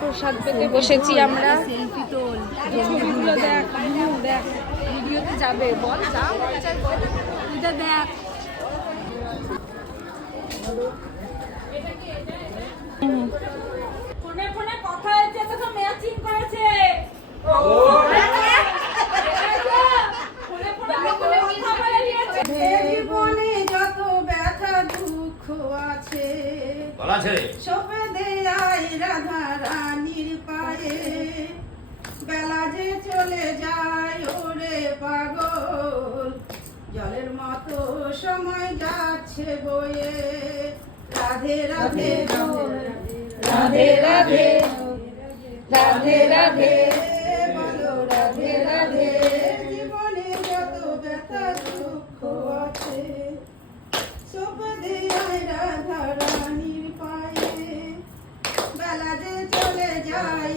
প্রসাদ পেতে বসেছি আমরা। সেলফি তোল, ছবিগুলো দেখ, দেখ ভিডিওতে যাবে, বল যা মনে চায় বল। এটা দেখ। ফোনে ফোনে কথা হচ্ছে, তো ম্যাচিং করেছে। জীবনে যত ব্যথা দুঃখ আছে সপে দেয় রাধা রানীর পায়ে। বেলা যে চলে যায় ওরে পাগল, জলের মতো সময় যাচ্ছে বয়ে। রাধে রাধে রাধে রাধে রাধে রাধে বলো রাধে রাধে। জীবনে যত ব্যথা দুঃখ আছে সব দেয় রাধা রানীর পায়ে। বেলা যে চলে যায়